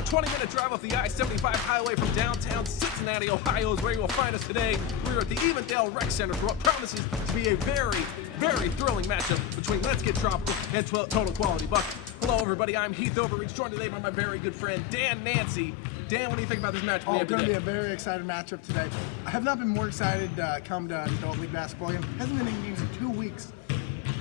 a 20-minute drive off the I-75 highway from downtown Cincinnati, Ohio is where you will find us today. We're at the Evendale Rec Center for what promises to be a very, very thrilling matchup between Let's Get Tropical and Total Quality Buckets. Hello, everybody. I'm Heath Overreach, joined today by my very good friend, Dan Nancy. Dan, what do you think about this match? It's going to be a very exciting matchup today. I have not been more excited to come to an adult league basketball game. Hasn't been in games in 2 weeks.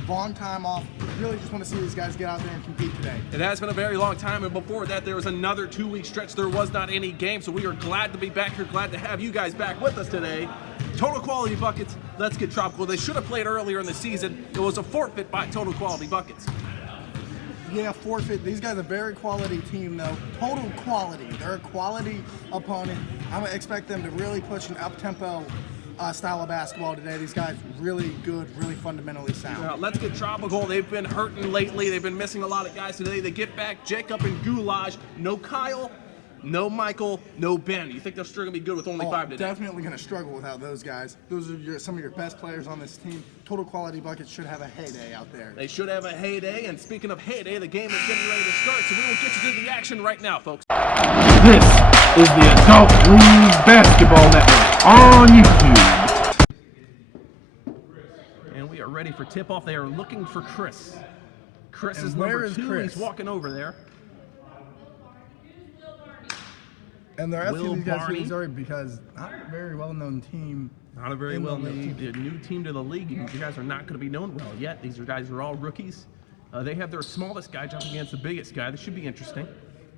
Long time off. Really just want to see these guys get out there and compete today. It has been a very long time, and before that, there was another 2-week stretch. There was not any game, so we are glad to be back here, glad to have you guys back with us today. Total Quality Buckets, Let's Get Tropical. They should have played earlier in the season. It was a forfeit by Total Quality Buckets. Yeah, forfeit. These guys are a very quality team, though. Total quality. They're a quality opponent. I'm going to expect them to really push an up-tempo style of basketball today. These guys really good, really fundamentally sound. Now, Let's Get Tropical. They've been hurting lately. They've been missing a lot of guys today. They get back Jacob and Goulash. No Kyle, no Michael, no Ben. You think they're still going to be good with only 5 today? Definitely going to struggle without those guys. Those are some of your best players on this team. Total Quality Buckets should have a heyday out there. They should have a heyday, and speaking of heyday, the game is getting ready to start, so we will get you to the action right now, folks. This is the Adult League Basketball Network on YouTube. And we are ready for tip-off. They are looking for Chris. Chris And is where number is 2. Chris? He's walking over there. And they're Will asking these guys Barney. who's already because not a very well-known team. Not a very in the well-known league. new team to the league. You guys are not going to be known well yet. These guys are all rookies. They have their smallest guy jumping against the biggest guy. This should be interesting.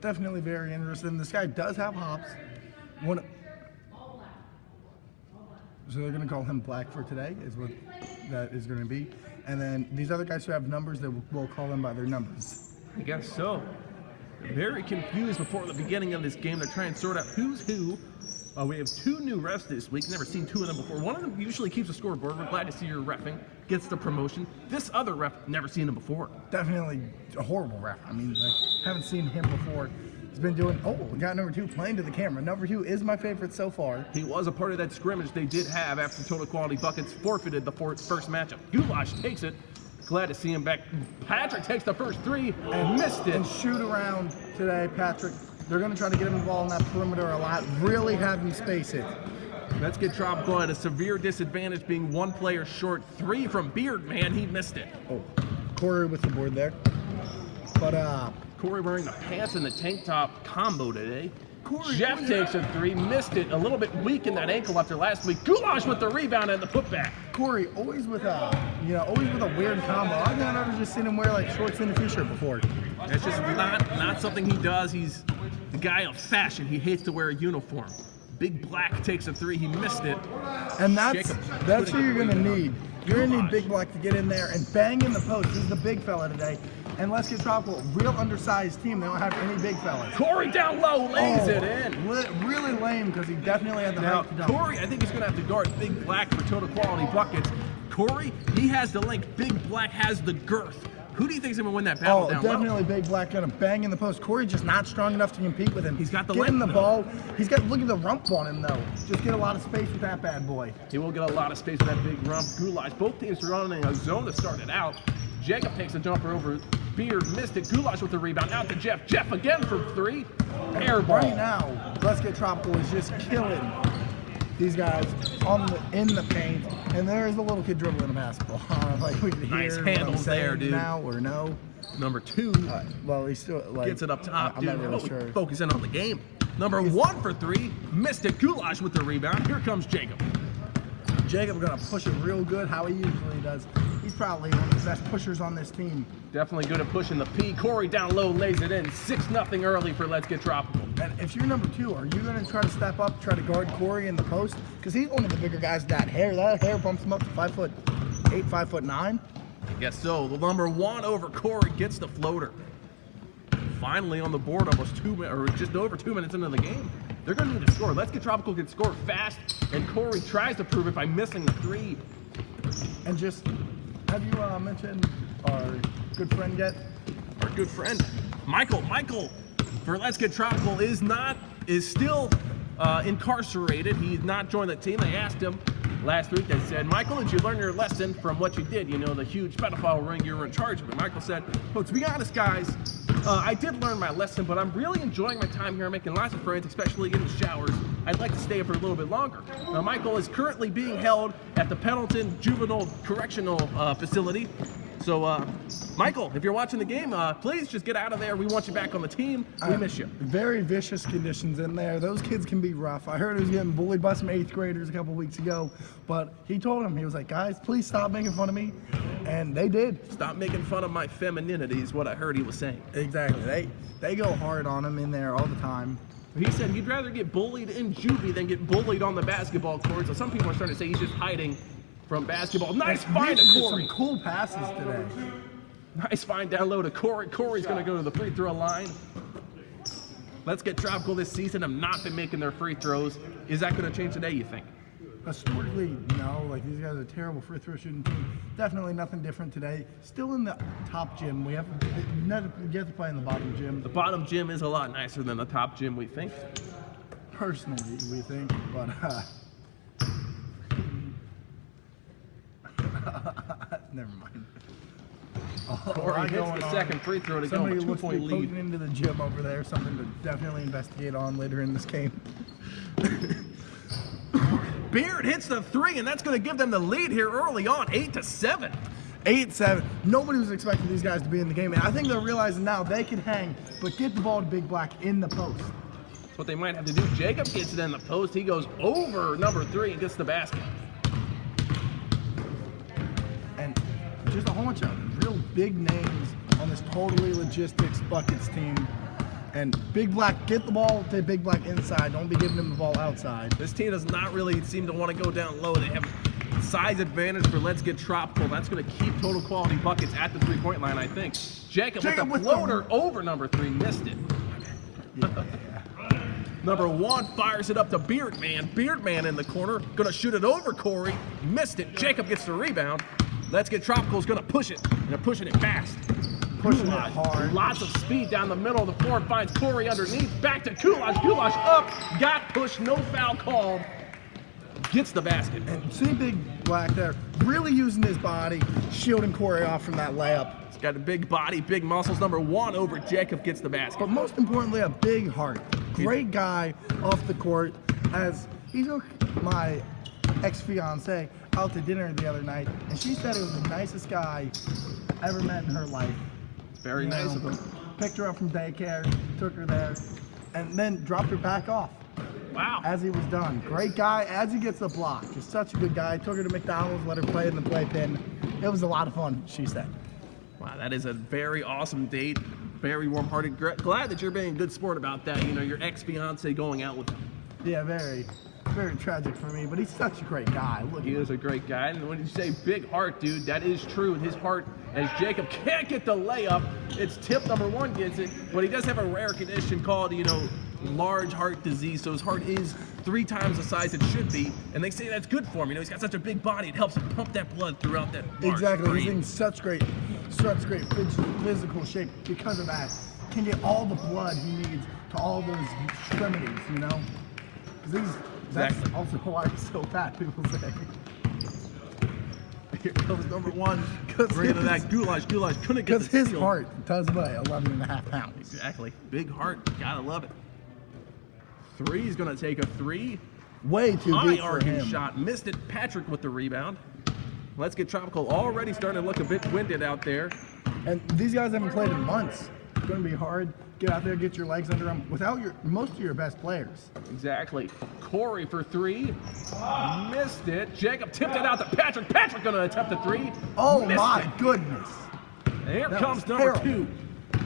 Definitely very interesting. This guy does have hops. So they're going to call him Black for today, is what that is going to be. And then these other guys who have numbers, they will call them by their numbers. I guess so. Very confused before the beginning of this game. They're trying to sort out who's who. We have 2 new refs this week. Never seen 2 of them before. One of them usually keeps a scoreboard. We're glad to see your reffing. Gets the promotion. This other ref, never seen him before. Definitely a horrible ref. I mean, like, haven't seen him before. He's been doing, we got number 2 playing to the camera. Number 2 is my favorite so far. He was a part of that scrimmage they did have after Total Quality Buckets forfeited the first matchup. Goulash takes it. Glad to see him back. Patrick takes the first 3 and missed it. And shoot around today, Patrick. They're going to try to get him involved in that perimeter a lot. Really have him space it. Let's Get Tropical at a severe disadvantage, being 1 player short. 3 from Beard, man. He missed it. Corey with the board there. But, Corey wearing the pants and the tank top combo today. Corey, Jeff takes a 3, missed it. A little bit weak in that ankle after last week. Goulash with the rebound and the putback. Corey always with a weird combo. I've never just seen him wear like shorts and a t-shirt before. That's just not something he does. He's the guy of fashion. He hates to wear a uniform. Big Black takes a 3. He missed it. And that's Jacob who you're gonna need. You're gonna need Big Black to get in there and bang in the post. He's the big fella today. And Let's Get Tropical, real undersized team. They don't have any big fellas. Corey down low lays it in. Really lame because he definitely had the Now, height to dunk. Corey, I think he's going to have to guard Big Black for Total Quality Buckets. Corey, he has the length. Big Black has the girth. Who do you think is going to win that battle down low? Definitely Big Black gonna bang in the post. Corey just not strong enough to compete with him. He's got the Get him the length, though. ball. He's got, look at the rump on him though. Just get a lot of space with that bad boy. He will get a lot of space with that big rump. Goulash. Both teams are running a zone to start it out. Jacob takes a jumper over Beard, missed it. Goulash with the rebound. Out to Jeff. Jeff again for 3. Air ball. Right now, Let's Get Tropical is just killing these guys in the paint, and there is a little kid dribbling a basketball. Like we can Nice hear what I'm handles there, saying dude. Now or no? Number 2 Well, he's still like gets it up top, I'm dude. not really sure. Focus in on the game. Number 1 for 3. Missed it. Goulash with the rebound. Here comes Jacob. Jacob gonna push it real good, how he usually does. He's probably one of the best pushers on this team. Definitely good at pushing the P. Corey down low lays it in. 6-0 early for Let's Get Tropical. And if you're number 2, are you gonna try to step up, try to guard Corey in the post? Because he's one of the bigger guys. That hair bumps him up to 5'8", 5'9". I guess so. The number 1 over Corey gets the floater. Finally on the board, almost 2 minutes, or just over 2 minutes into the game. They're going to need to score. Let's Get Tropical can score fast, and Corey tries to prove it by missing the 3. And just, have you mentioned our good friend yet? Our good friend, Michael. Michael, for Let's Get Tropical, is still incarcerated. He's not joined the team. They asked him last week. They said, Michael, did you learn your lesson from what you did? You know, the huge pedophile ring you were in charge of. And Michael said, well, to be honest, guys, I did learn my lesson, but I'm really enjoying my time here. I'm making lots of friends, especially in the showers. I'd like to stay for a little bit longer. Now, Michael is currently being held at the Pendleton Juvenile Correctional Facility. So, Michael, if you're watching the game, please just get out of there. We want you back on the team. We miss you. Very vicious conditions in there. Those kids can be rough. I heard he was getting bullied by some 8th graders a couple weeks ago, but he told him, he was like, guys, please stop making fun of me. And they did. Stop making fun of my femininity is what I heard he was saying. Exactly. They go hard on him in there all the time. He said he'd rather get bullied in juvie than get bullied on the basketball court. So some people are starting to say he's just hiding from basketball. Nice find to Corey. Some cool passes today. Nice find down low to Corey. Corey's going to go to the free throw line. Let's Get Tropical this season have not been making their free throws. Is that going to change today, you think? Historically, no. Like, these guys are a terrible free throw shooting team. Definitely nothing different today. Still in the top gym. We have to play in the bottom gym. The bottom gym is a lot nicer than the top gym, we think. Personally, we think. But, never mind. Corey hits the second free throw to go Somebody with a looks to be 2-point lead. poking into the gym over there. Something to definitely investigate on later in this game. Beard hits the three, and that's going to give them the lead here early on, 8-7. 8-7. Nobody was expecting these guys to be in the game, and I think they're realizing now they can hang, but get the ball to Big Black in the post. That's what they might have to do. Jacob gets it in the post. He goes over number 3 and gets the basket. And just a whole bunch of real big names on this Totally Logistics Buckets team. And Big Black, get the ball to Big Black inside. Don't be giving him the ball outside. This team does not really seem to want to go down low. They have size advantage for Let's Get Tropical. That's going to keep Total Quality Buckets at the three-point line, I think. Jacob with the floater over number 3, missed it. Number 1 fires it up to Beardman. Beardman in the corner, going to shoot it over Corey. Missed it. Jacob gets the rebound. Let's Get Tropical is going to push it, and they're pushing it fast. Pushing it hard. Lots of speed down the middle of the floor. Finds Corey underneath. Back to Kulaj. Kulaj up. Got pushed. No foul called. Gets the basket. And see Big Black there, really using his body, shielding Corey off from that layup. He's got a big body, big muscles. Number 1 over Jacob gets the basket. But most importantly, a big heart. Great guy off the court. As he took my ex-fiance out to dinner the other night, and she said it was the nicest guy ever met in her life. Very nice of him. Picked her up from daycare, took her there, and then dropped her back off. Wow. As he was done. Great guy as he gets the block. Just such a good guy. Took her to McDonald's, let her play in the playpen. It was a lot of fun, she said. Wow, that is a very awesome date. Very warm-hearted. Glad that you're being a good sport about that. You know, your ex-fiance going out with him. Yeah, very, very tragic for me, but he's such a great guy. Look, He is a great guy. And when you say big heart, dude, that is true. His heart, as Jacob can't get the layup, it's tip number 1 gets it, but he does have a rare condition called, you know, large heart disease. So his heart is 3 times the size it should be, and they say that's good for him. You know, he's got such a big body; it helps him pump that blood throughout that. exactly. brain. He's in such great physical shape because of that. Can get all the blood he needs to all those extremities, you know? Because that's Exactly. also why he's so fat, people say. Here comes number 1. Bringing to that Goulash. Goulash couldn't get Because the his steal. heart does weigh 11.5 pounds. Exactly. Big heart. Gotta love it. 3 is gonna take a 3. Way too High deep for arcing him. shot. Missed it. Patrick with the rebound. Let's Get Tropical already starting to look a bit winded out there. And these guys haven't played in months. It's going to be hard. Get out there, get your legs under them without most of your best players. Exactly. Corey for 3. Missed it. Jacob tipped it out to Patrick. Patrick gonna attempt a 3. Oh Missed my it. goodness. And here That comes was number terrible. 2.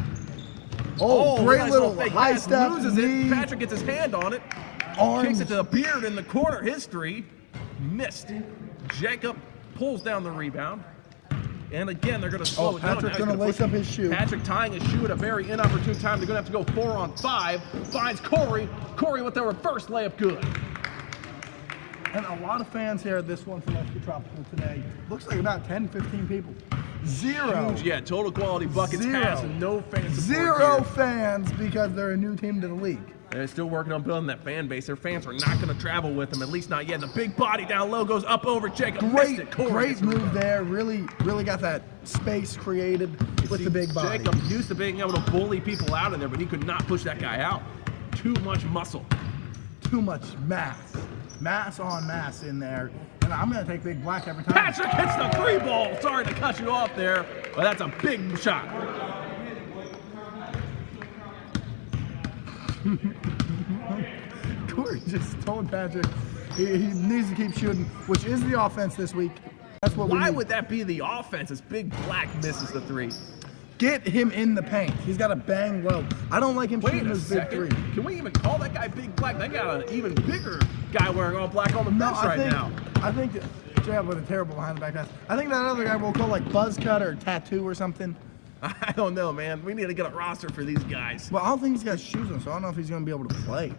Oh, great nice little fake high pass, step loses knee. it. Patrick gets his hand on it. Arms. Kicks it to the Beard in the corner. His 3. Missed. Jacob pulls down the rebound. And again, they're going to slow it down. Patrick's Now he's going to lace push up his shoe. Patrick tying his shoe at a very inopportune time. They're going to have to go 4-on-5. Finds Corey. Corey with their reverse layup good. And a lot of fans here at this one for Let's Get Tropical today. Looks like about 10, 15 people. Zero. Huge, yeah, Total Quality Buckets Zero. pass and no fans support Zero here. fans because they're a new team to the league. They're still working on building that fan base. Their fans are not going to travel with them, at least not yet. The big body down low goes up over Jacob. Missed it. Corey Great gets the move rebound. there. Really got that space created with the big body. Jacob used to being able to bully people out in there, but he could not push that guy out. Too much muscle. Too much mass. Mass on mass in there. And I'm going to take Big Black every time. Patrick hits the 3-ball. Sorry to cut you off there, but that's a big shot. Corey just told Patrick he needs to keep shooting, which is the offense this week. That's what we Why need. would that be the offense as Big Black misses the 3? Get him in the paint. He's got to bang low. I don't like him Wait shooting a his big second. 3. Can we even call that guy Big Black? They got an even bigger guy wearing all black on the bench right now. I think Jab with a terrible behind the back pass. I think that other guy we'll call like Buzz Cut or Tattoo or something. I don't know, man. We need to get a roster for these guys. Well, I don't think he's got shoes on, so I don't know if he's going to be able to play.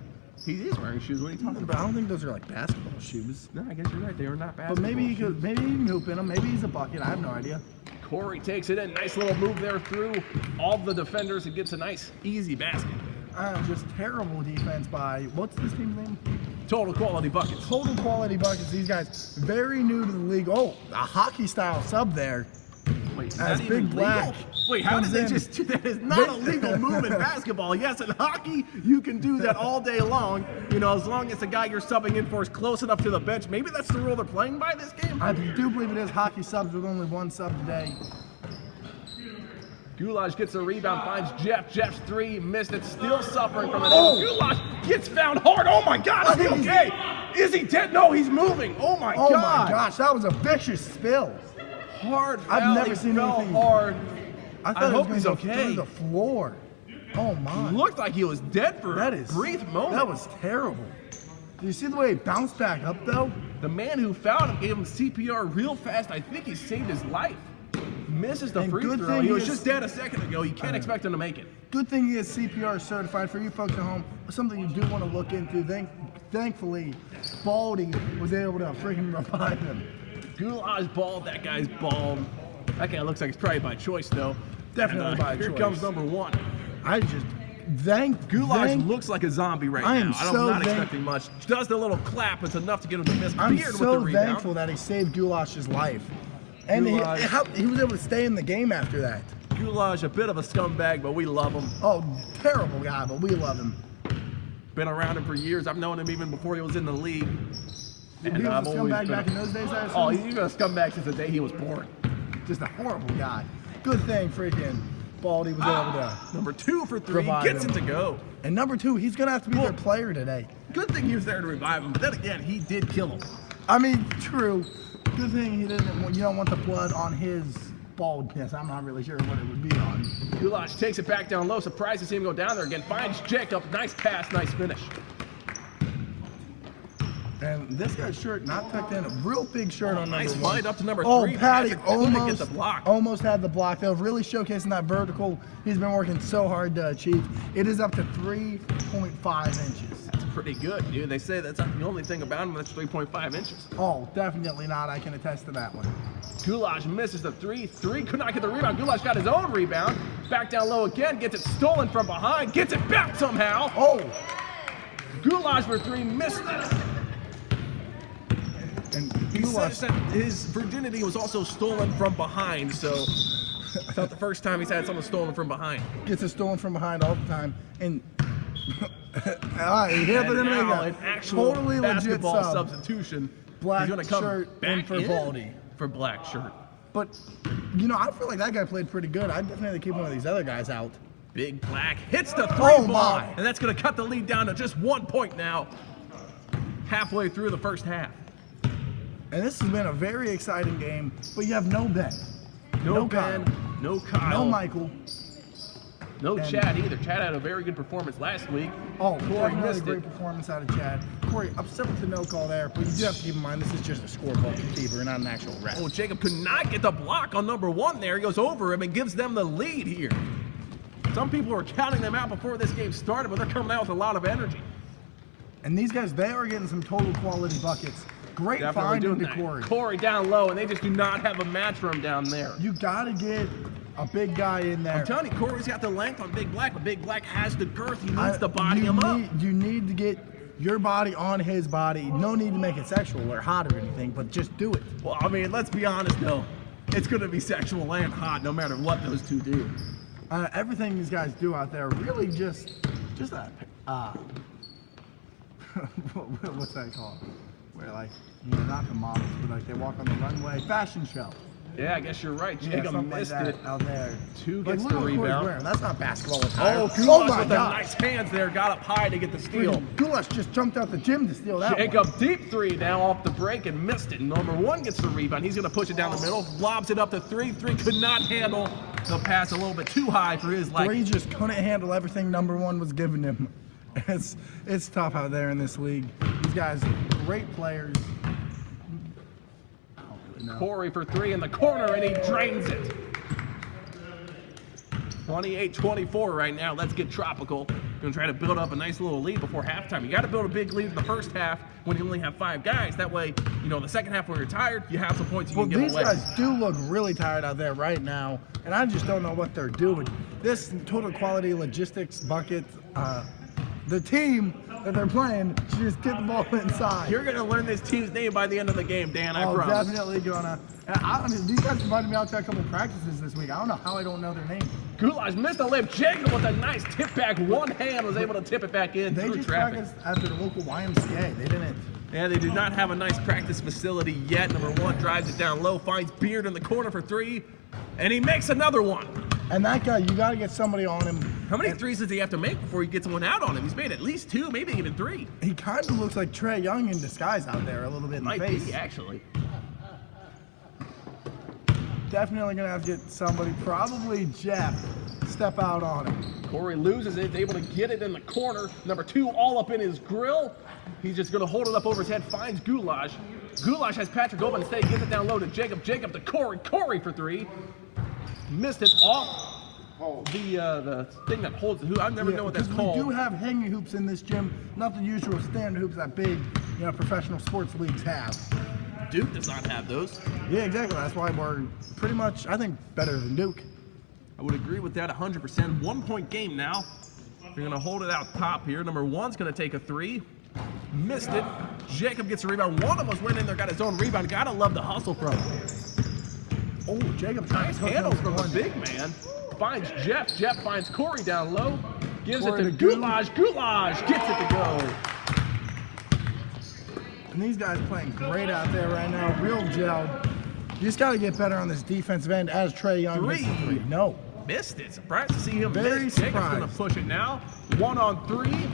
He is wearing shoes. What are you talking But about? I don't think those are like basketball shoes. No, I guess you're right. They are not bad. But maybe he can hoop in them. Maybe he's a bucket. I have no idea. Corey takes it in. Nice little move there through all the defenders and gets a nice, easy basket. Just terrible defense by, what's this team's name? Total quality buckets. Total quality buckets. These guys, very new to the league. Oh, a hockey style sub there. Wait, is As that Big even Black legal? Wait, how did comes they in. just do that? Is not a legal move in basketball. Yes, in hockey, you can do that all day long. You know, as long as the guy you're subbing in for is close enough to the bench. Maybe that's the rule they're playing by this game. I do believe it is hockey subs with only one sub today. Goulash gets a rebound, finds Jeff. Jeff's 3, missed it, still suffering from it. Oh! Goulash gets found hard. Oh my God, is he okay? Is he dead? No, he's moving. Oh my Oh God. my gosh, that was a vicious spill. Hard I've foul. never He seen fell anything- hard. I I thought hope it he's was going to go okay. through the floor. Oh my. Looked like he was dead for That a is brief moment. That was terrible. Do you see the way he bounced back up though? The man who fouled him gave him CPR real fast. I think he saved his life. Misses the And free good throw. thing He he was is- just dead a second ago. You can't expect him to make it. Good thing he is CPR certified. For you folks at home, something you do want to look into. Thankfully, Baldy was able to freaking revive him. Goulash bald. That guy's bald. That guy looks like it's probably by choice, though. Definitely And, by here choice. comes number 1. I just Goulash looks like a zombie right I now. am I'm so not expecting much. Does the little clap. It's enough to get him to miss. I'm Beard with so the rebound. thankful that he saved Goulash's life. And Goulash. he was able to stay in the game after that. Goulash, a bit of a scumbag, but we love him. Oh, terrible guy, but we love him. Been around him for years. I've known him even before he was in the league. He And was I've a always scumbag been back in those days, I assume? Oh, he's been a scumbag since the day he was born. Just a horrible guy. Good thing freaking Baldy was able to. Number 2 for 3, Revive gets him. it to go. And number 2, he's going to have to be their player today. Good thing he was there to revive him, but then again, he did kill him. I mean, true. Good thing he didn't. You don't want the blood on his baldness. I'm not really sure what it would be on. Goulash takes it back down low, surprised to see him go down there again, finds Jacob, nice pass, nice finish. And this guy's shirt not tucked in. A real big shirt on Nice number 1. find up to number 3. Oh, Patty Patrick couldn't get almost the block. had the block though. Really showcasing that vertical. He's been working so hard to achieve. It is up to 3.5 inches. That's pretty good, dude. They say that's not the only thing about him that's 3.5 inches. Oh, definitely not. I can attest to that one. Goulash misses the 3. 3 could not get the rebound. Goulash got his own rebound. Back down low again, gets it stolen from behind, gets it back somehow. Oh, Goulash for 3, missed it. and He Goulash- says that his virginity was also stolen from behind, so it's not the first time he's had someone stolen from behind. gets it stolen from behind all the time. And all right, here And the now an actual totally legit basketball sub. substitution. Black He's gonna come shirt back in for Baldy. for black shirt. But you know, I feel like that guy played pretty good. I'd definitely keep one of these other guys out. Big Black hits the 3 Oh, ball, my. and that's gonna cut the lead down to just 1 point now. Halfway through the first half. And this has been a very exciting game, but you have no Ben, No Kyle, Ben, no Kyle, no Michael. no and- Chad either. Chad had a very good performance last week. Oh, Corey definitely a missed great it. performance out of Chad. Corey, upset with the no call there, but you do have to keep in mind this is just a scoreboard keeper, not an actual ref. Oh, Jacob could not get the block on number 1 there. He goes over him and gives them the lead here. Some people were counting them out before this game started, but they're coming out with a lot of energy. And these guys, they are getting some total quality buckets. Great Definitely find doing into that. Corey. Corey down low, and they just do not have a match for him down there. You gotta get a big guy in there. I'm telling you, Corey's got the length on Big Black, but Big Black has the girth. He needs to body him up. You need to get your body on his body. No need to make it sexual or hot or anything, but just do it. Well, I mean, let's be honest, though. It's going to be sexual and hot no matter what those two do. Everything these guys do out there really just that. What's that called? Where like, not the models, but like they walk on the runway, fashion show. Yeah, I guess you're right. Jacob missed like it. out there. Two Like, gets look the what Corey's rebound. wearing. That's not basketball attire. Oh, Goulash my with the God. nice hands there. Got up high to get the steal. Goulash just jumped out the gym to steal that Jacob, one. deep three now off the break and missed it. Number one gets the rebound. He's going to push it down the middle. Lobs it up to three. Three could not handle the pass, a little bit too high for his liking. Three just couldn't handle everything number one was giving him. It's tough out there in this league. These guys, great players. Corey for three in the corner, and he drains it. 28-24 right now. Let's get tropical. Going to try to build up a nice little lead before halftime. You got to build a big lead in the first half when you only have 5 guys. That way, the second half when you're tired, you have some points you can give away. These guys do look really tired out there right now, and I just don't know what they're doing. This Total Quality Logistics bucket, the team that they're playing should just get the ball inside. You're going to learn this team's name by the end of the game, Dan, I promise. Definitely gonna. These guys invited me out to a couple practices this week. I don't know how I don't know their name. Goulash missed the lip. Jacob with a nice tip back. One hand was able to tip it back in They through just traffic. practiced at their local YMCA. They didn't. Yeah, they do not have a nice practice facility yet. Number one drives it down low, finds Beard in the corner for three, and he makes another one. And that guy, you got to get somebody on him. How many threes does he have to make before he gets one out on him? He's made at least 2, maybe even 3. He kind of looks like Trae Young in disguise out there a little bit in Might the face. be, actually. Definitely going to have to get somebody, probably Jeff, step out on him. Corey loses it, able to get it in the corner. Number 2 all up in his grill. He's just going to hold it up over his head, finds Goulash. Goulash has Patrick open instead, gets it down low to Jacob. Jacob to Corey. Corey for 3. Missed it off the thing that holds the hoop. I never know what that's called. We do have hanging hoops in this gym, not the usual standard hoops that big, professional sports leagues have. Duke does not have those. Yeah, exactly. That's why we're pretty much, I think, better than Duke. I would agree with that 100%. 1-point game now. They're going to hold it out top here. Number 1's going to take a 3. Missed it. Jacob gets a rebound. One of us went in there, got his own rebound. Gotta love the hustle from him. Oh, Jacob Nice handles from the big man. Finds Jeff. Jeff finds Corey down low. Gives Corey it to to Goulash. Goulash gets it to go. And these guys playing great out there right now, real gelled. You just got to get better on this defensive end as Trae Young hits the 3. No. Missed it. Surprised to see him Very miss. Jacob's surprised. going to push it now. 1-on-3.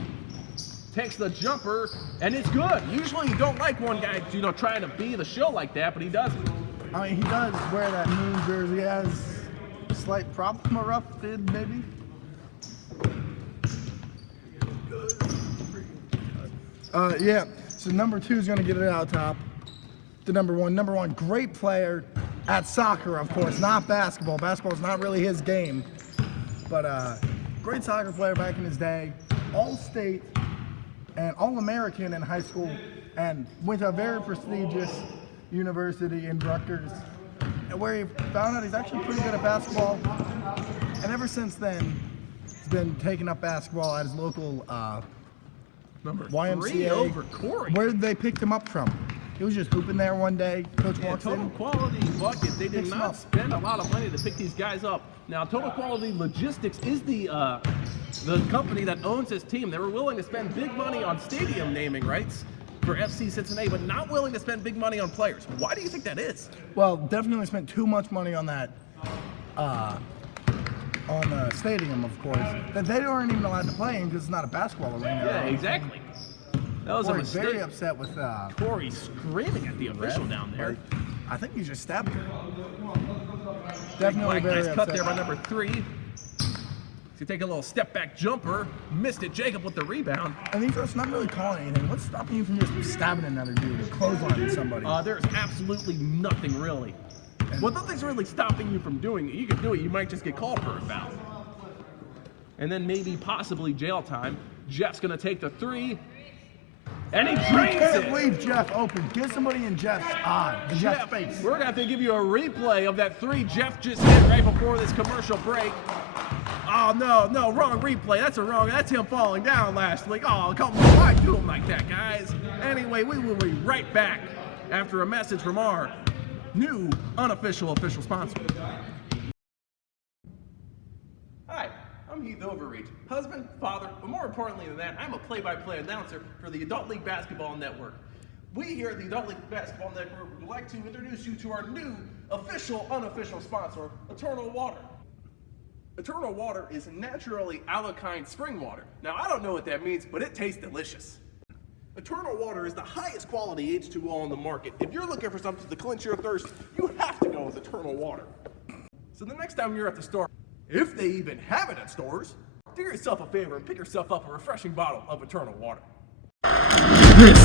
Takes the jumper, and it's good. Usually you don't like one guy, trying to be the show like that, but he doesn't. I mean, he does wear that moon jersey. He has a slight problem, a rough fit, maybe. Yeah, so number 2 is going to get it out top. The number 1. Number 1, great player at soccer, of course, not basketball. Basketball is not really his game. But great soccer player back in his day. All-state and All-American in high school. And went to a very prestigious university in Rutgers, where he found out he's actually pretty good at basketball. And ever since then, he's been taking up basketball at his local Number 3 YMCA. over Corey. Where did they pick him up from? He was just hooping there one day. Coach Yeah, walks Total in. Quality Bucket. They did Picks 'em not up. spend a lot of money to pick these guys up. Now, Total Quality Logistics is the company that owns this team. They were willing to spend big money on stadium naming rights for FC Cincinnati, but not willing to spend big money on players. Why do you think that is? Well, definitely spent too much money on that, on the stadium, of course, that they aren't even allowed to play in because it's not a basketball arena. Yeah, exactly. That was a Corey's mistake. very upset with Corey screaming at the official down there. I think he just stabbed her. Big Definitely Black, very nice cut upset. there by number 3. So take a little step back jumper. Missed it. Jacob with the rebound. And these refs not really calling anything. What's stopping you from just stabbing another dude or clotheslining somebody? There's absolutely nothing really. Well, nothing's really stopping you from doing it. You can do it. You might just get called for a foul. And then maybe possibly jail time. Jeff's going to take the 3. And he You drains can't it. leave Jeff open. Get somebody in Jeff's eye, in Jeff's face. We're gonna have to give you a replay of that 3 Jeff just hit right before this commercial break. Oh no, wrong replay. That's him falling down last week. Oh, come on, why do him like that, guys? Anyway, we will be right back after a message from our new unofficial official sponsor. Hi, I'm Heath Overreach, husband, father, but more importantly than that, I'm a play-by-play announcer for the Adult League Basketball Network. We here at the Adult League Basketball Network would like to introduce you to our new official, unofficial sponsor, Eternal Water. Eternal Water is naturally alkaline spring water. Now, I don't know what that means, but it tastes delicious. Eternal Water is the highest quality H2O on the market. If you're looking for something to quench your thirst, you have to go with Eternal Water. So the next time you're at the store, if they even have it at stores, do yourself a favor and pick yourself up a refreshing bottle of Eternal Water. This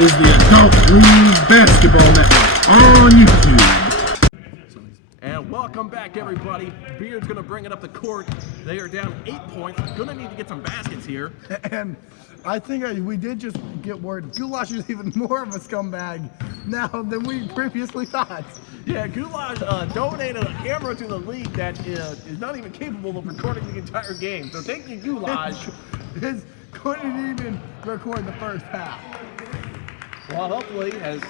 is the Adult League Basketball Network on YouTube. And welcome back, everybody. Beard's gonna bring it up the court. They are down 8 points. Gonna need to get some baskets here. And I think we did just get word Goulash is even more of a scumbag now than we previously thought. Yeah, Goulash donated a camera to the league that is not even capable of recording the entire game. So thank you, Goulash. His couldn't even record the first half. Well, hopefully, has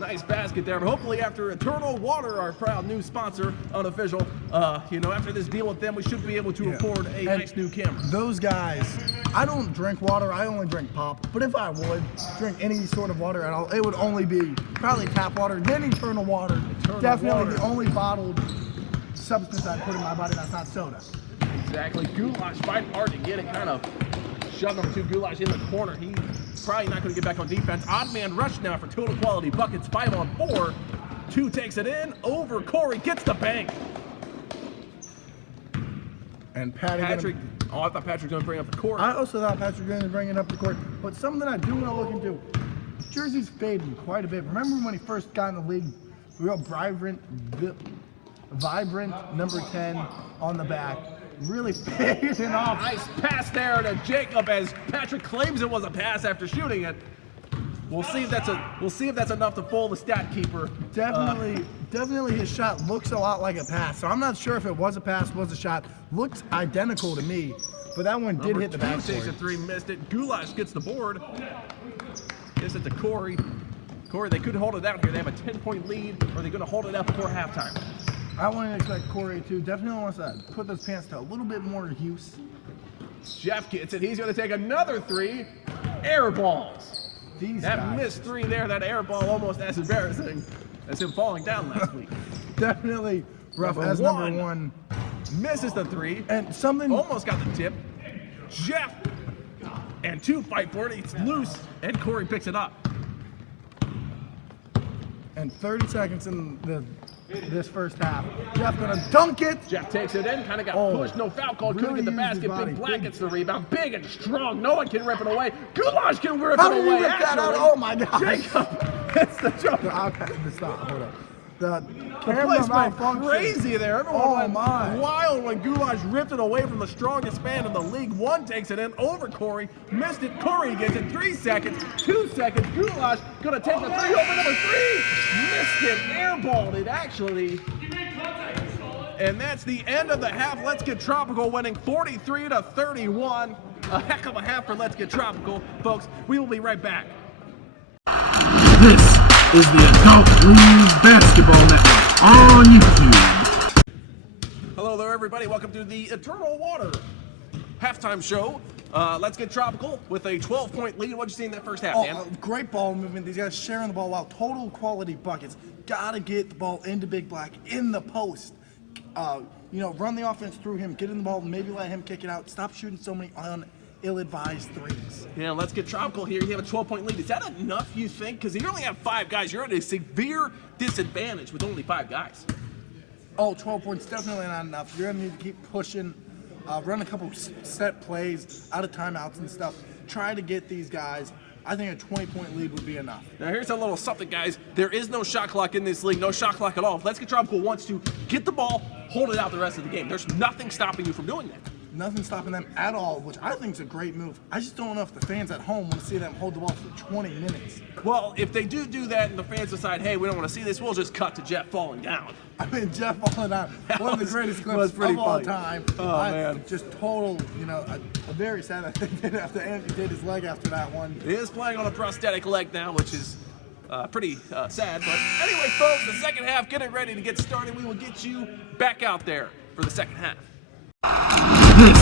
nice basket there. But hopefully, after Eternal Water, our proud new sponsor, unofficial, after this deal with them, we should be able to afford a nice new camera. Those guys, I don't drink water. I only drink pop. But if I would drink any sort of water at all, it would only be probably tap water, then Eternal Water. Definitely Water. the only bottled substance I put in my body that's not soda. Exactly. Goulash fighting hard to get it, kind of shoving him to Goulash in the corner. He's probably not going to get back on defense. Odd man rush now for total quality buckets. 5 on 4. 2 takes it in. Over Corey. Gets the bank. And Patrick. Oh, I thought Patrick was going to bring up the court. I also thought Patrick was going to bring it up the court. But something I do want to look into, Jersey's fading quite a bit. Remember when he first got in the league, real vibrant number 10 on the back, really fading off. Nice pass there to Jacob as Patrick claims it was a pass after shooting it. We'll see if that's enough to fool the stat keeper. Definitely his shot looks a lot like a pass. So I'm not sure if it was a pass, was a shot. Looks identical to me, but that one did hit the Number 2 takes backboard. a 3, missed it. Goulash gets the board. Gives it to Corey. Corey, they could hold it out here. They have a 10-point lead, or are they going to hold it out before halftime? I wouldn't expect Corey to. Definitely wants to put those pants to a little bit more use. Jeff gets it. He's going to take another 3. Air balls. That guys. missed 3 there, that air ball almost as embarrassing as him falling down last week. Definitely rough as number 1. Misses the 3. And something Almost got the tip. Jeff and 2 fight for it. It's loose, and Corey picks it up. and 30 seconds in this first half. Jeff gonna dunk it. Jeff takes it in, kind of got pushed, no foul call, couldn't really get the used his basket. body. Big Black gets the rebound, big and strong. No one can rip it away. Goulash can rip How it did he away. rip that out? actually. Oh my gosh. Jacob hits the jumper. Okay, stop. Hold up. The The camera place went malfunctioned. crazy there. Everyone Oh went my. wild when Goulash ripped it away from the strongest man in the league. One takes it in over Corey, missed it. Corey gets it. 3 seconds, 2 seconds. Goulash gonna take the 3 over number 3. Missed it, airballed it actually. And that's the end of the half. Let's Get Tropical winning 43-31. A heck of a half for Let's Get Tropical, folks. We will be right back. This is the Adult League Basketball Network on YouTube. Hello there, everybody. Welcome to the Eternal Water halftime show. Let's Get Tropical with a 12-point lead. What'd you see in that first half, Dan? Great ball movement. These guys sharing the ball out. Total quality buckets. Gotta get the ball into Big Black in the post. Run the offense through him. Get in the ball. Maybe let him kick it out. Stop shooting so many ill-advised threes. Yeah, Let's Get Tropical here. You have a 12-point lead. Is that enough, you think? Because you only have 5 guys. You're at a severe disadvantage with only 5 guys. 12 points, definitely not enough. You're going to need to keep pushing, run a couple set plays, out of timeouts and stuff. Try to get these guys. I think a 20-point lead would be enough. Now, here's a little something, guys. There is no shot clock in this league. No shot clock at all. If Let's Get Tropical wants to get the ball, hold it out the rest of the game. There's nothing stopping you from doing that. Nothing stopping them at all, which I think is a great move. I just don't know if the fans at home want to see them hold the ball for 20 minutes. Well, if they do that and the fans decide, hey, we don't want to see this, we'll just cut to Jeff falling down. I mean, Jeff falling down, one of the greatest was clips pretty of all funny. time. Oh, man. Just total, a very sad I think they have to amputate his leg after that one. He is playing on a prosthetic leg now, which is pretty sad. But anyway, folks, the second half, getting ready to get started. We will get you back out there for the second half. This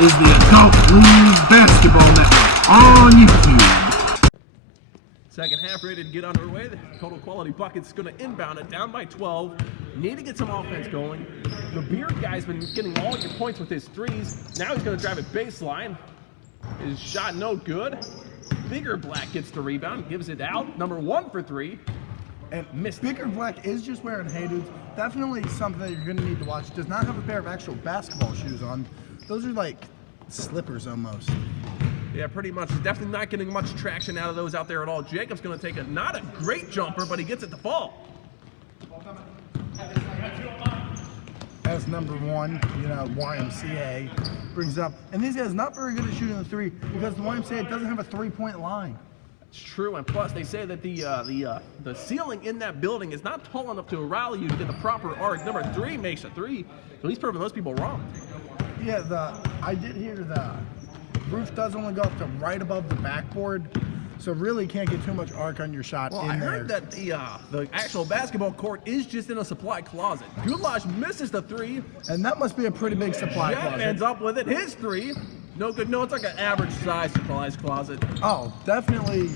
is the Adult League Basketball Network on YouTube. Second half ready to get underway. The Total Quality Bucket's going to inbound it down by 12. Need to get some offense going. The Beard guy's been getting all your points with his threes. Now he's going to drive it baseline. His shot no good. Bigger Black gets the rebound, gives it out. Number 1 for 3. And missed. Bigger Black is just wearing Hey Dudes. Definitely something that you're going to need to watch. Does not have a pair of actual basketball shoes on. Those are like slippers almost. Yeah, pretty much. He's definitely not getting much traction out of those out there at all. Jacob's going to take not a great jumper, but he gets it to fall. As number 1, YMCA brings up. And these guys not very good at shooting the three because the YMCA doesn't have a three-point line. It's true, and plus they say that the ceiling in that building is not tall enough to allow you to get the proper arc. Number 3 makes a 3, so he's proving those people wrong. Yeah, I did hear the roof does only go up to right above the backboard, so really can't get too much arc on your shot Well, in I there. heard that the actual basketball court is just in a supply closet. Goulash misses the 3. And that must be a pretty big supply Jeff closet. ends up with it. His 3. No good. No, it's like an average size supplies closet. Oh, definitely.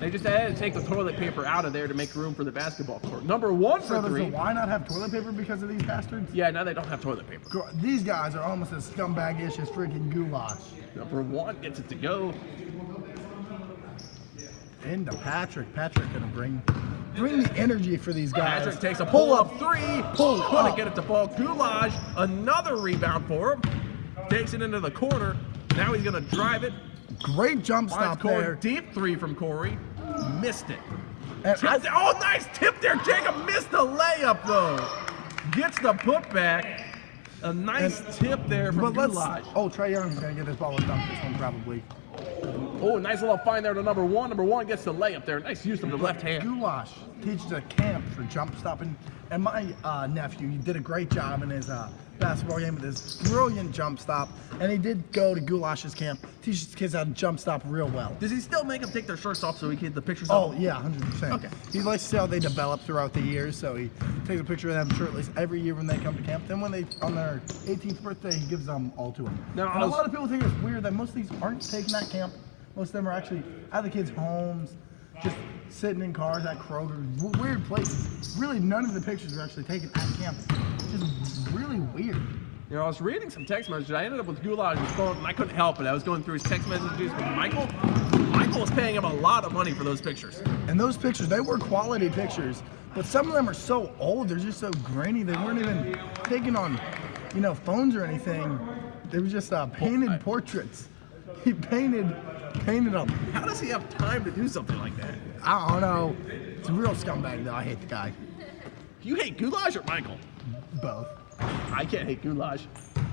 They just had to take the toilet paper out of there to make room for the basketball court. Number 1 So for does 3. the Y not have toilet paper because of these bastards? Yeah, now they don't have toilet paper. These guys are almost as scumbag-ish as freaking Goulash. Number 1 gets it to go. Into Patrick. Patrick gonna bring the energy for these guys. Patrick takes a pull-up 3. Pull Couldn't up. get it to fall. Goulash, another rebound for him. Takes it into the corner. Now he's going to drive it. Great jump Finds stop Corey. there. Deep 3 from Corey. Missed it. And Oh, nice tip there. Jacob missed the layup, though. Gets the putback. A nice tip there from Goulash. Trae Young's gonna get his ball and dunk this one probably. Oh, nice little find there to number 1. Number 1 gets the layup there. Nice use of the left hand. Goulash teaches a camp for jump stopping, and my nephew, he did a great job in his basketball game with his brilliant jump stop, and he did go to Goulash's camp, teaches kids how to jump stop real well. Does he still make them take their shirts off so he can get the pictures Oh up? yeah, 100%. Okay. He likes to see how they develop throughout the years, so he takes a picture of them shirtless every year when they come to camp. Then when they on their 18th birthday, he gives them all to them. Now, And a lot of people think it's weird that most of these aren't taking that camp. Most of them are actually at the kids' homes, just sitting in cars at Kroger, weird places. Really, none of the pictures are actually taken at camp. Just really weird. You know, I was reading some text messages. I ended up with Goulash's phone, and I couldn't help it. I was going through his text messages with Michael. Michael was paying him a lot of money for those pictures. And those pictures, they were quality pictures, but some of them are so old, they're just so grainy. They weren't even taken on, phones or anything. They were just painted portraits. He painted them. How does he have time to do something like that? I don't know. It's a real scumbag, though. I hate the guy. You hate Goulash or Michael? Both. I can't hate Goulash.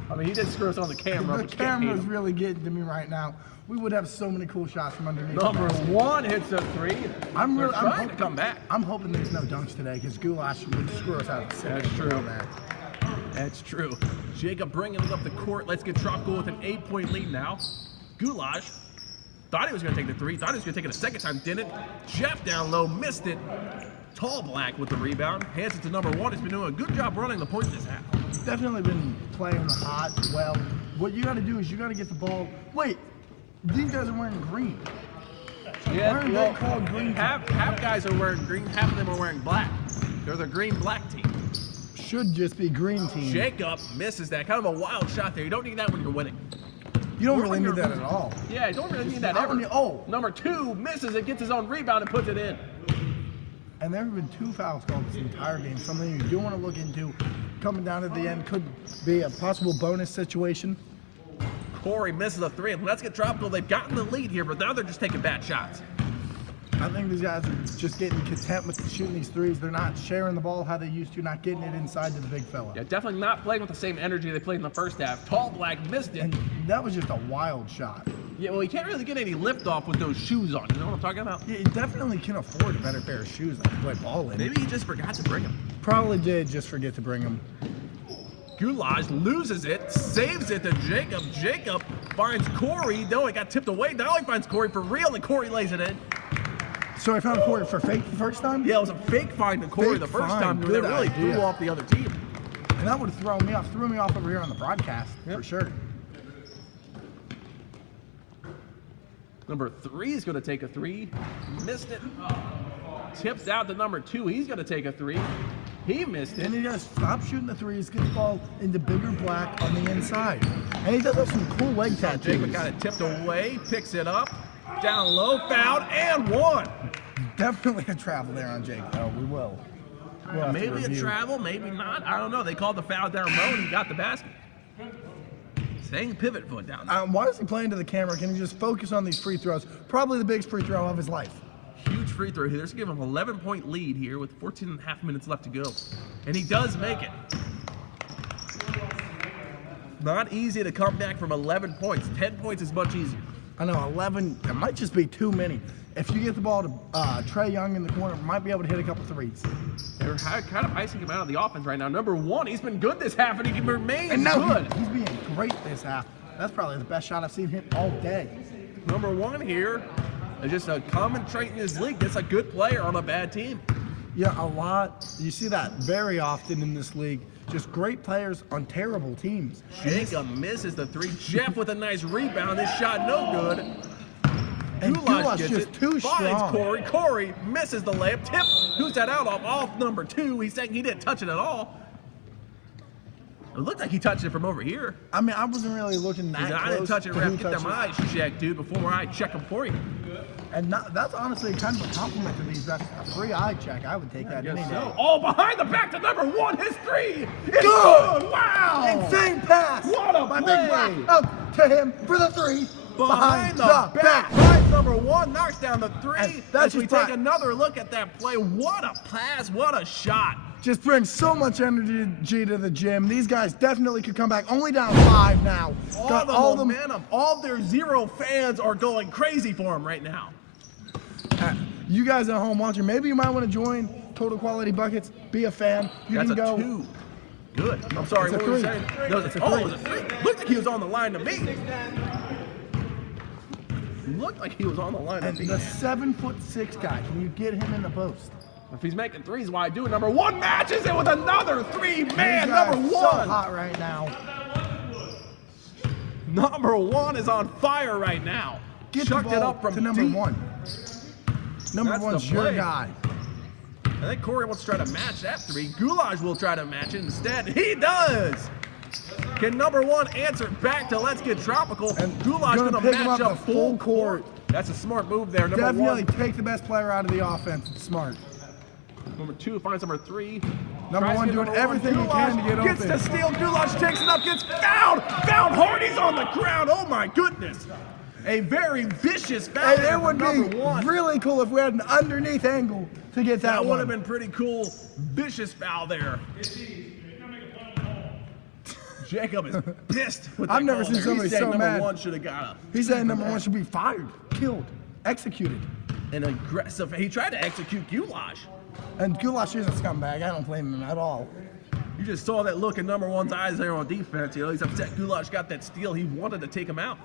I mean, he did screw us on the camera, The but you can't hate camera's him. really getting to me right now. We would have so many cool shots from underneath. Number the basket. 1 hits a 3. I'm They're really trying to come back. I'm hoping there's no dunks today because Goulash would screw us out. That's true. That's true. Jacob bringing it up the court. Let's get Tropical with an 8-point lead now. Goulash thought he was going to take the 3. Thought he was going to take it a second time. Didn't. Jeff down low. Missed it. Tall Black with the rebound. Hands it to number 1. He's been doing a good job running the point this half. Definitely been playing hot. Well, what you got to do is you got to get the ball. Wait, these guys are wearing green. Why aren't they called green? Half guys are wearing green. Half of them are wearing black. They're the green-black team. Should just be green team. Jacob misses that. Kind of a wild shot there. You don't need that when you're winning. You don't Or really when need you're that losing. at all. Yeah, you don't really need that not ever. when you- Number 2 misses it, gets his own rebound, and puts it in. And there have been 2 fouls called this entire game. Something you do want to look into. Coming down at the end could be a possible bonus situation. Corey misses a 3, and let's get Tropical. They've gotten the lead here, but now they're just taking bad shots. I think these guys are just getting content with shooting these threes. They're not sharing the ball how they used to, not getting it inside to the big fella. Yeah, definitely not playing with the same energy they played in the first half. Tall Black missed it. And that was just a wild shot. Yeah, well, you can't really get any lift off with those shoes on. You know what I'm talking about? Yeah, you definitely can afford a better pair of shoes than to play ball in. Maybe he just forgot to bring them. Probably did just forget to bring them. Goulash loses it, saves it to Jacob. Jacob finds Corey. No, it got tipped away. Now he finds Corey for real, and Corey lays it in. So I found Corey for fake the first time? Yeah, it was a fake find to Corey Fake the first find, time. That good really idea. threw off the other team. And that would have threw me off over here on the broadcast, for sure. Number 3 is going to take a 3. Missed it. Tips out to number 2. He's going to take a 3. He missed it. And he just stops shooting the threes, gets the ball into bigger black on the inside. And he does have some cool leg tattoos. Jacob got it tipped away, picks it up, down low, fouled, and one. Definitely a travel there on Jake, though. We will. We'll have to Maybe a review. travel, maybe not. I don't know. They called the foul down low, and he got the basket. Staying pivot foot down there. Why is he playing to the camera? Can he just focus on these free throws? Probably the biggest free throw of his life. Huge free throw here. They're going to give him an 11-point lead here with 14 and a half minutes left to go. And he does make it. Not easy to come back from 11 points. 10 points is much easier. I know, 11, it might just be too many. If you get the ball to Trae Young in the corner, might be able to hit a couple threes. They're kind of icing him out of the offense right now. Number 1, he's been good this half, and he remains And now good. he's being great this half. That's probably the best shot I've seen him all day. Number 1 here is just a common trait in this league. That's a good player on a bad team. Yeah, a lot. You see that very often in this league. Just great players on terrible teams. Jacob misses the 3. Jeff with a nice rebound. This shot no good. And Goulash gets just it, too finds strong. Corey. Corey misses the layup. Tip. Who's that out off number 2? He's saying he didn't touch it at all. It looked like he touched it from over here. I mean, I wasn't really looking He that said, close. I didn't touch it, to ref. who Get them touched eyes checked, dude, before I check them for you. And that's honestly kind of a compliment to these refs. A free eye check, I would take that any day. Oh, behind the back to number 1. His 3 is Good! good. Wow. Insane pass! What a My play! big black up to him for the 3. Behind the back. Behind number 1 knocks down the 3. And that's As we just take by- another look at that play. What a pass. What a shot. Just brings so much energy to the gym. These guys definitely could come back. Only down 5 now. Got All them. the momentum. All their 0 fans are going crazy for him right now. You guys at home watching, maybe you might want to join Total Quality Buckets. Be a fan. You That's can a go. 2. Good. I'm sorry, It's a what were you 3. saying? No, It's a oh, 3. it was a 3. Looked like he was on the line to me. Looked like he was on the line And to me. the 7'6" guy, can you get him in the post? If he's making 3s, why do it? Number 1 matches it with another 3. Man, These guys number 1. so hot right now. Number 1 is on fire right now. Get Chucked the it ball up from to number deep. 1. Number That's the 1's your play. guy. I think Corey wants to try to match that 3. Goulash will try to match it instead. He does! Can number 1 answer back to Let's Get Tropical? And Goulash gonna gonna pick him match up up the full court. That's a smart move there. Number Definitely 1. take the best player out of the offense. It's smart. Number 2 finds number 3. Number Tries to 1 get doing number everything he can to get Gets open. to steal. Goulash takes it up. Gets fouled. Fouled hard. He's on the ground. Oh my goodness. A very vicious foul Hey, there it would from number be 1. really cool if we had an underneath angle to get that That would one. have been pretty cool. Vicious foul there. Jacob is pissed with that I've never call seen there. somebody He's saying so number mad. 1 should have got up. He said number 1 should be fired, killed, executed. An aggressive. He tried to execute Goulash. And Goulash is a scumbag. I don't blame him at all. You just saw that look in number 1's eyes there on defense. You know, he's upset Goulash got that steal. He wanted to take him out.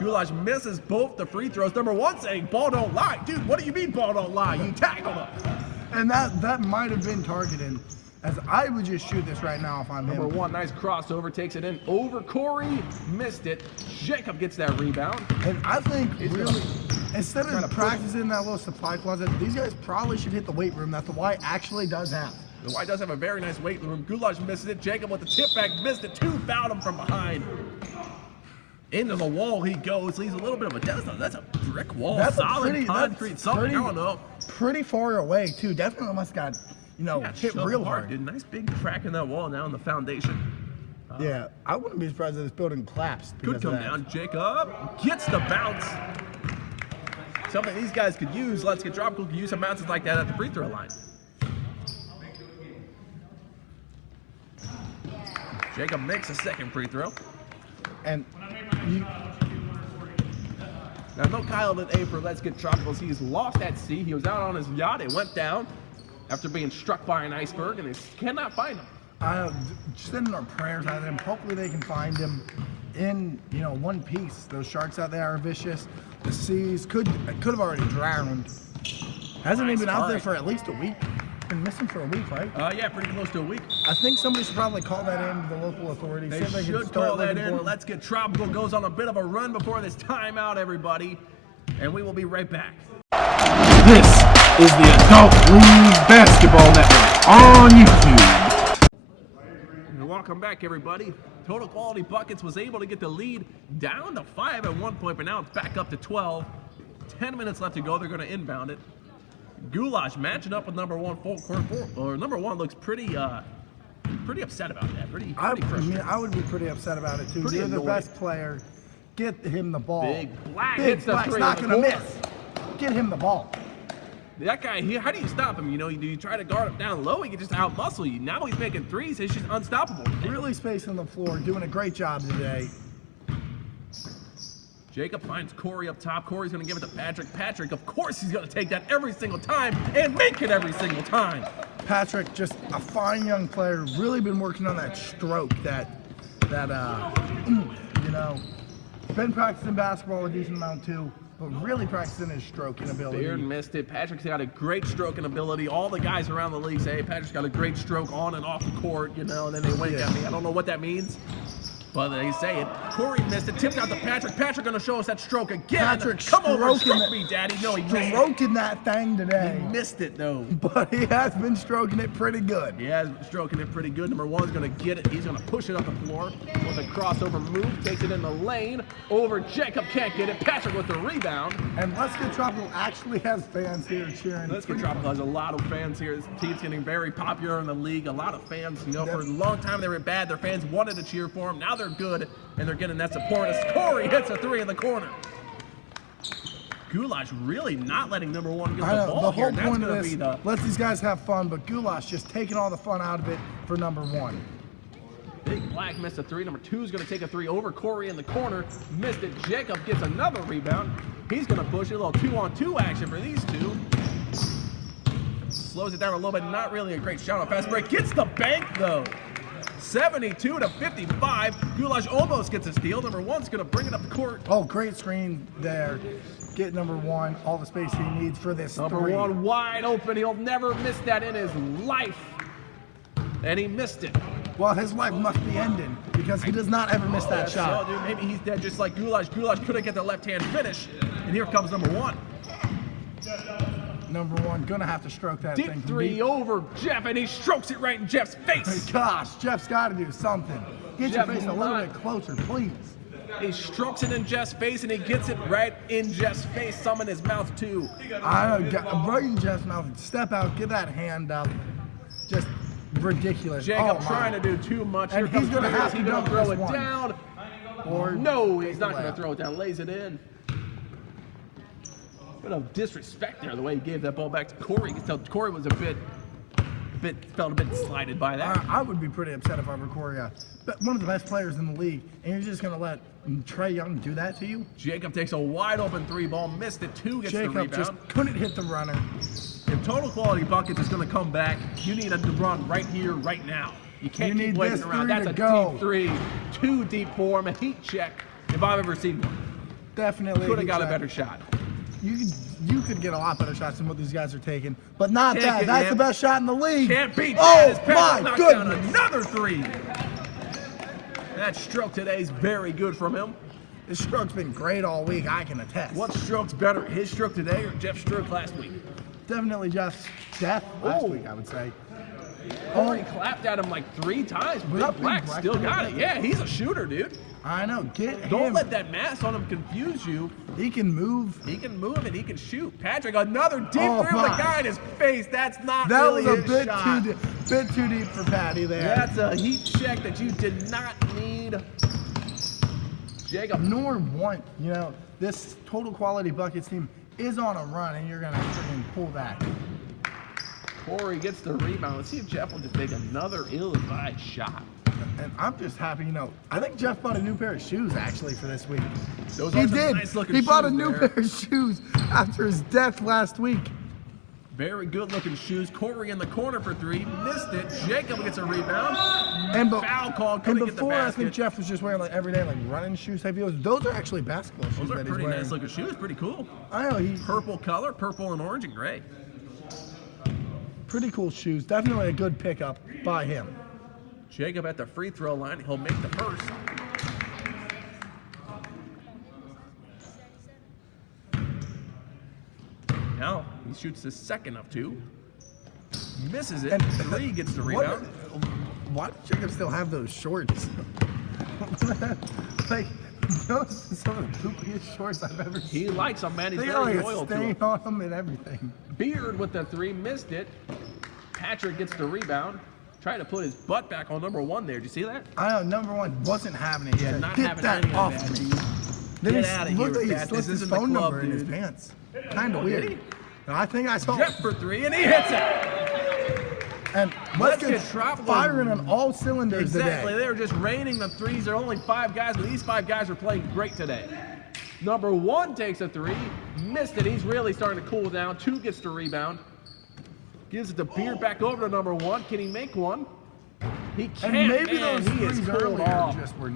Goulash misses both the free throws. Number 1 saying, ball don't lie. Dude, what do you mean ball don't lie? You tackled him. And that might have been targeted, as I would just shoot this right now if I'm Number him. 1, nice crossover, takes it in over Corey. Missed it. Jacob gets that rebound. And I think He's really, gonna- instead trying to of push. practicing in that little supply closet, these guys probably should hit the weight room that the Y actually does have. The White does have a very nice weight room. Goulash misses it. Jacob with the tip back, missed it. 2 fouled him from behind. Into the wall he goes. Leaves a little bit of a that's a brick wall. That's a solid pretty- concrete. that's Something, pretty- I don't know. Pretty far away too. Definitely must have got, Yeah, hit shoved real hard. Dude, nice big crack in that wall now in the foundation. Yeah, I wouldn't be surprised if this building collapsed. Good because of come that. down. Jacob gets the bounce. something these guys could use. Let's Get Tropical could use some bounces like that at the free throw line. Jacob makes a second free throw. And Now, no Kyle at A for Let's Get Tropicals. He's lost at sea. He was out on his yacht. It went down after being struck by an iceberg, and they cannot find him. sending our prayers out to them. Hopefully they can find him in, one piece. Those sharks out there are vicious. The seas could have already drowned. Hasn't he been out there for at least a week? Been missing for a week, right? Yeah, pretty close to a week. I think somebody should probably call that in to the local authorities. They see if can should start call that looking for in. him. Let's Get Tropical goes on a bit of a run before this timeout, everybody. And we will be right back. This is the Adult League Basketball Network on YouTube. And welcome back, everybody. Total Quality Buckets was able to get the lead down to 5 at one point, but now it's back up to 12. 10 minutes left to go. They're going to inbound it. Goulash matching up with number one. Number one looks pretty upset about that. Pretty frustrated. I would be pretty upset about it too. Pretty You're the annoyed. best player. Get him the ball. Big Black Big hits the Black's three. not on going the to corner. miss. Get him the ball. That guy here, how do you stop him? Do you try to guard him down low? He can just out-muscle you. Now he's making threes. He's just unstoppable. Really spacing the floor. Doing a great job today. Jacob finds Corey up top. Corey's going to give it to Patrick. Patrick, of course, he's going to take that every single time and make it every single time. Patrick, just a fine young player. Really been working on that stroke. Been practicing basketball a decent amount too, but really practicing his stroking ability. Beard missed it. Patrick's got a great stroking ability. All the guys around the league say, hey, Patrick's got a great stroke on and off the court, and then they wink at me. I don't know what that means, but they say it. Corey missed it. Tipped out to Patrick. Patrick going to show us that stroke again. Patrick Come over, stroking stroke me, Daddy. No, he missed it. Stroking that thing today. He missed it, though. But he has been stroking it pretty good. He has been stroking it pretty good. Number one's going to get it. He's going to push it up the floor with a crossover move. Takes it in the lane. Over. Jacob can't get it. Patrick with the rebound. And Let's Get Tropical actually has fans here cheering. Let's Get Tropical has a lot of fans here. This team's getting very popular in the league. A lot of fans, for a long time they were bad. Their fans wanted to cheer for them. Now they're good, and they're getting that support. As Corey hits a three in the corner. Goulash really not letting number one get I the know, ball the here. whole And that's point going of to be this, the let these guys have fun, but Goulash just taking all the fun out of it for number one. Big Black missed a three. Number two is going to take a three over Corey in the corner. Missed it. Jacob gets another rebound. He's going to push it. A little 2-on-2 action for these two. Slows it down a little bit. Not really a great shot on fast break. Gets the bank, though. 72 to 55. Goulash almost gets a steal. Number one's going to bring it up the court. Oh, great screen there. Get number one, all the space he needs for this Number three. one wide open. He'll never miss that in his life. And he missed it. Well, his life must be ending because he does not ever miss that shot. So, dude, maybe he's dead just like Goulash. Goulash couldn't get the left-hand finish. And here comes number one. Number one, gonna have to stroke that thing. Deep from three deep. over Jeff, and he strokes it right in Jeff's face. Gosh, Jeff's got to do something. Get Jeff your face a will little not. bit closer, please. He strokes it in Jeff's face, and he gets it right in Jeff's face, some in his mouth too. I know, right in Jeff's mouth. Step out, get that hand up. Just ridiculous. Jacob Oh, trying my. to do too much. And Here he's comes gonna Peters. have to He's gonna dunk throw this it one. down. Or No, he's take not the going to layup. throw it down. Lays it in. Bit of disrespect there, the way he gave that ball back to Corey. You can tell Corey was felt a bit slighted by that. I would be pretty upset if I were Corey. But one of the best players in the league, and you're just gonna let Trae Young do that to you? Jacob takes a wide open three ball, missed it. Two gets the Jacob rebound. just couldn't hit the runner. If Total Quality Buckets is going to come back, you need a run right here, right now. You can't You keep need waiting this around. three That's to a go. deep three, too deep for him. A heat check, if I've ever seen one. Definitely. Could have he got a tried. better shot. You could get a lot better shots than what these guys are taking, but not Can't that. get- That's yeah. the best shot in the league. Can't beat that. Oh As Patrick my knocks down goodness! another three. That stroke today is very good from him. This stroke's been great all week. I can attest. What stroke's better, his stroke today or Jeff's stroke last week? Definitely just death last Oh. week, I would say. Corey clapped at him like 3 times. Big Big Black Black still did got that. it. Yeah, he's a shooter, dude. I know. Get Don't him. let that mask on him confuse you. He can move. He can move and he can shoot. Patrick, another deep Oh, three with my. the guy in his face. That's not That really was a his bit shot. bit too deep for Patty there. That's a heat check that you did not need. Jacob, Nor want, this Total Quality Buckets team is on a run, and you're gonna freaking pull that. Corey gets the rebound. Let's see if Jeff will just take another ill-advised shot. And I'm just happy, I think Jeff bought a new pair of shoes actually for this week. Those He are some did. nice-looking He bought a shoes new there. pair of shoes after his death last week. Very good-looking shoes. Corey in the corner for three. Missed it. Jacob gets a rebound. And Foul call. And Couldn't get the before, I think basket. Jeff was just wearing like everyday like running shoes type deals. Those are actually basketball shoes Those are that he's pretty wearing. nice-looking shoes. Pretty cool. I know Purple color, purple and orange and gray. pretty cool shoes. Definitely a good pickup by him. Jacob at the free throw line. He'll make the first. Now he shoots the second of two. Misses it. Three gets the rebound. Why does Jacob still have those shorts? Like, those are some of the poopiest shorts I've ever seen. He likes them, man. He's They very got like loyal a to stain them. on them and everything. Beard with the three. Missed it. Patrick gets the rebound. Trying to put his butt back on number one there. Did you see that? I know, number one wasn't having it. He Yeah, said, not "Get having that any of off that, me." dude. Then Get he outta here looked with like he that. slipped This his isn't the phone club, number in his dude. pants. Kind of Oh, did weird. he? And I think I saw. Jeff for three, and he hits it. And Let's let's get get tropical. firing on all cylinders Exactly. today. They were just raining the threes. There are only 5 guys, but these 5 guys are playing great today. Number one takes a three. Missed it. He's really starting to cool down. 2 gets the rebound. Gives it to Beard back over to number one. Can he make one? He can't. And maybe man, those he is threes cooled earlier off. just weren't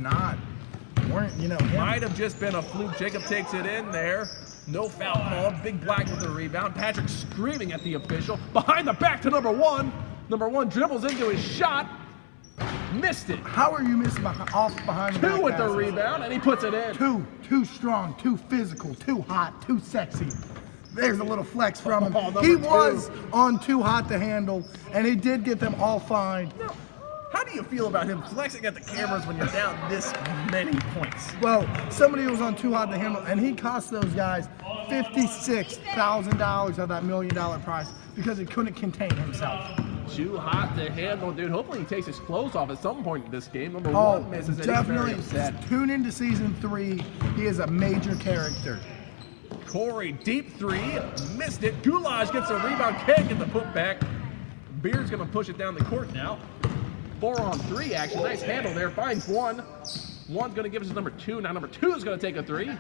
him. Might have just been a fluke. Jacob takes it in there. No foul call. Big Black with the rebound. Patrick screaming at the official. Behind the back to number one. Number one dribbles into his shot. Missed it. How are you missing off behind the 2 back with the passes? rebound, and he puts it in. Too strong, too physical, too hot, too sexy. There's a little flex from him. Oh, number He 2. was on too hot to handle, and he did get them all fined. How do you feel about him flexing at the cameras when you're down this many points? Well, somebody was on too hot to handle, and he cost those guys $56,000 of that $1 million prize because he couldn't contain himself. Too hot to handle, dude. Hopefully he takes his clothes off at some point in this game. Number Oh, one misses it. definitely. He's very upset. Tune into season 3. He is a major character. Corey, deep three. Missed it. Goulash gets a rebound. Can't get the putback. Beard's going to push it down the court now. 4-on-3 action. Nice handle there. Finds one. One's going to give us number 2. Now number 2 is going to take a three.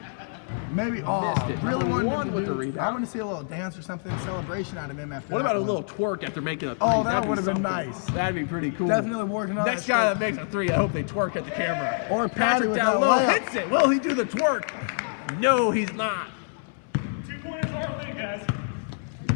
Maybe, Missed it. really Number wanted one him to with the do, rebound. I want to see a little dance or something, celebration out of him after What that about a one. little twerk after making a three? Oh, that That'd be would've been something. nice. That'd be pretty cool. Definitely working on Next that guy stuff. that makes a three, I hope they twerk at the camera. Or Patty Patrick with down that low layup. hits it. Will he do the twerk? No, he's not. 2 points are our thing, guys.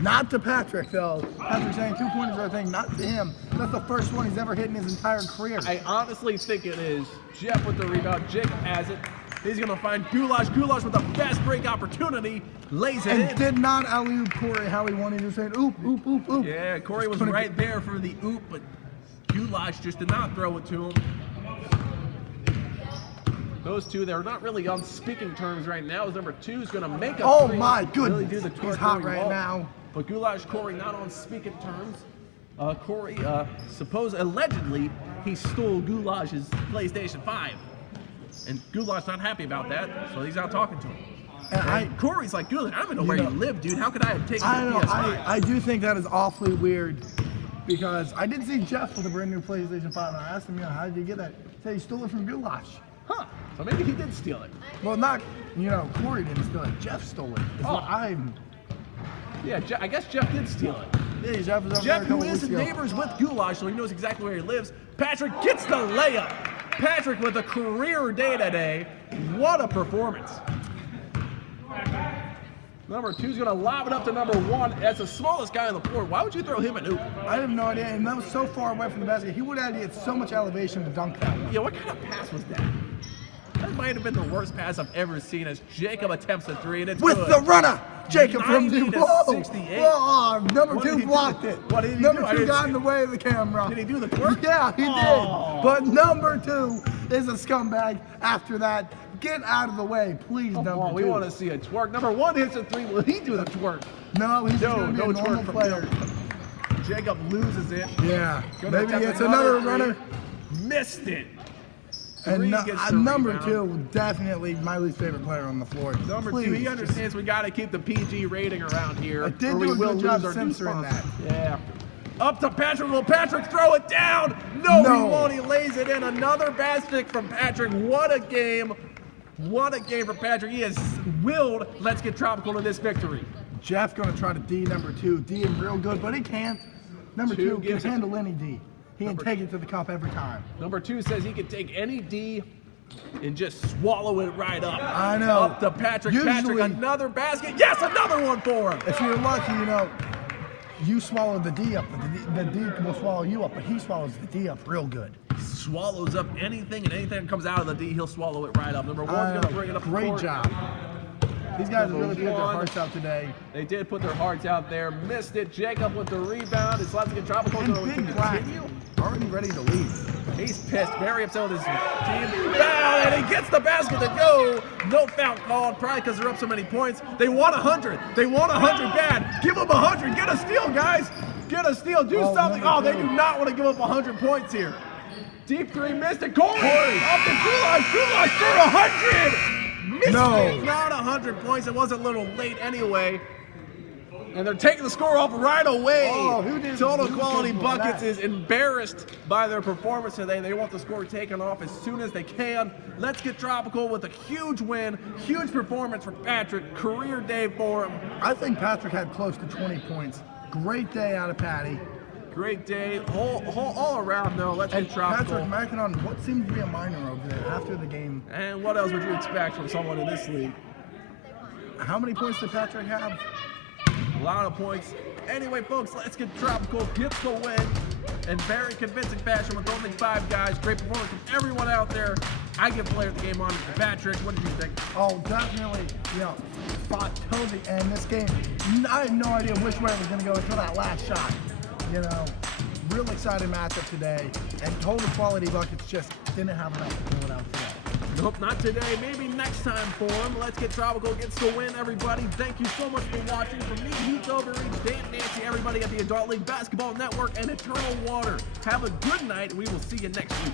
Not to Patrick, though. Patrick's saying 2 pointers are a thing, not to him. That's the first one he's ever hit in his entire career. I honestly think it is. Jeff with the rebound. Jacob has it. He's going to find Goulash. Goulash with a fast break opportunity. Lays it and in. did not alley-oop Corey how he wanted to say, oop, oop, oop, oop. Yeah, Corey was Couldn't right there for the oop, but Goulash just did not throw it to him. Those two, they're not really on speaking terms right now. As number 2 is going to make a Oh, three. my Really goodness. do the twerk He's hot going right well. now. But Goulash, Corey not on speaking terms. Corey, allegedly, he stole Goulash's PlayStation 5. And Goulash's not happy about that, so he's out talking to him. And Corey's like, Goulash, I don't even know where you live, dude. How could I have taken I the know, PS5? I do think that is awfully weird because I did see Jeff with a brand new PlayStation 5 and I asked him, how did you get that? He said he stole it from Goulash. Huh. So maybe he did steal it. Well, not, Corey didn't steal it. Jeff stole it. Is what I'm. Yeah, I guess Jeff did steal it. Yeah, Jeff was over there Jeff, a who couple is weeks ago. neighbors with Goulash, so he knows exactly where he lives. Patrick gets the layup. Patrick with a career day today. What a performance. Number 2 is going to lob it up to number 1. That's the smallest guy on the floor. Why would you throw him an oop? I have no idea, and that was so far away from the basket. He would have had to get so much elevation to dunk that one. Yeah, what kind of pass was that? That might have been the worst pass I've ever seen as Jacob attempts a three, and it's With good. the runner, Jacob from 90 to Whoa! 68. Whoa, number What did 2 he do? blocked it. What did he number do? I 2 didn't got see in the way of the camera. Did he do the twerk? Yeah, he Oh. did. But number 2 is a scumbag after that. Get out of the way, please, Come number on, 2. we want to see a twerk. Number 1 hits a three. Will he do the twerk? No, he's No, just going to be no a twerk normal from player. him. Jacob loses it. Yeah, Gonna maybe attempt it's another three. runner. Missed it. 3 gets the number rebound. 2, definitely my least favorite player on the floor. Number Please, 2, he just- understands we got to keep the PG rating around here. I did or do we a will good job lose our censoring sponsor. that. Yeah. Up to Patrick. Will Patrick throw it down? No, he No. won't. He lays it in. Another basket from Patrick. What a game. What a game for Patrick. He has willed Let's Get Tropical to this victory. Jeff going to try to D number 2. D him real good, but he can't. Number 2 2 can gives it- handle any D. He can take it to the cup every time. Number 2 says he can take any D and just swallow it right up. I know. Up to Patrick. Patrick, Usually- another basket. Yes, another one for him. If you're lucky, you swallow the D up, but the D will swallow you up, but he swallows the D up real good. Swallows up anything, and anything that comes out of the D, he'll swallow it right up. Number 1's going to bring it up the Great court. job. These guys have Number really put their 1. hearts out today. They did put their hearts out there. Missed it. Jacob with the rebound. It's Let's Get Tropical And going to Big Black continue. already ready to leave. He's pissed, very upset with his team. Foul, and he gets the basket to go. No foul called, probably because they're up so many points. They want 100. They want 100 bad. Give them 100. Get a steal, guys. Get a steal. Do Oh, something. number Oh, they 2. do not want to give up 100 points here. Deep 3 missed it. Corey off the Kulak. Kulak for 100. Missed No. it. Not 100 points. It was a little late anyway. And they're taking the score off right away. Oh, who did- Total who Quality did Buckets that? is embarrassed by their performance today. They want the score taken off as soon as they can. Let's Get Tropical with a huge win, huge performance for Patrick, career day for him. I think Patrick had close to 20 points. Great day out of Patty. Great day, all around though. Let's And Get Tropical. Patrick marking on what seemed to be a minor over there after the game. And what else would you expect from someone in this league? How many points did Patrick have? A lot of points. Anyway, folks, Let's Get Tropical gets the win in very convincing fashion with only 5 guys. Great performance from everyone out there. I give player of the game on to Patrick. What did you think? Oh, definitely, fought till the end. This game, I had no idea which way it was going to go until that last shot. Real exciting matchup today. And Total Quality Buckets just didn't have enough to pull it out today. Nope, not today. Maybe next time for him. Let's Get Tropical gets the win, everybody. Thank you so much for watching. From me, Heath Overeem, Dan Nancy, everybody at the Adult League Basketball Network, and Eternal Water. Have a good night. We will see you next week.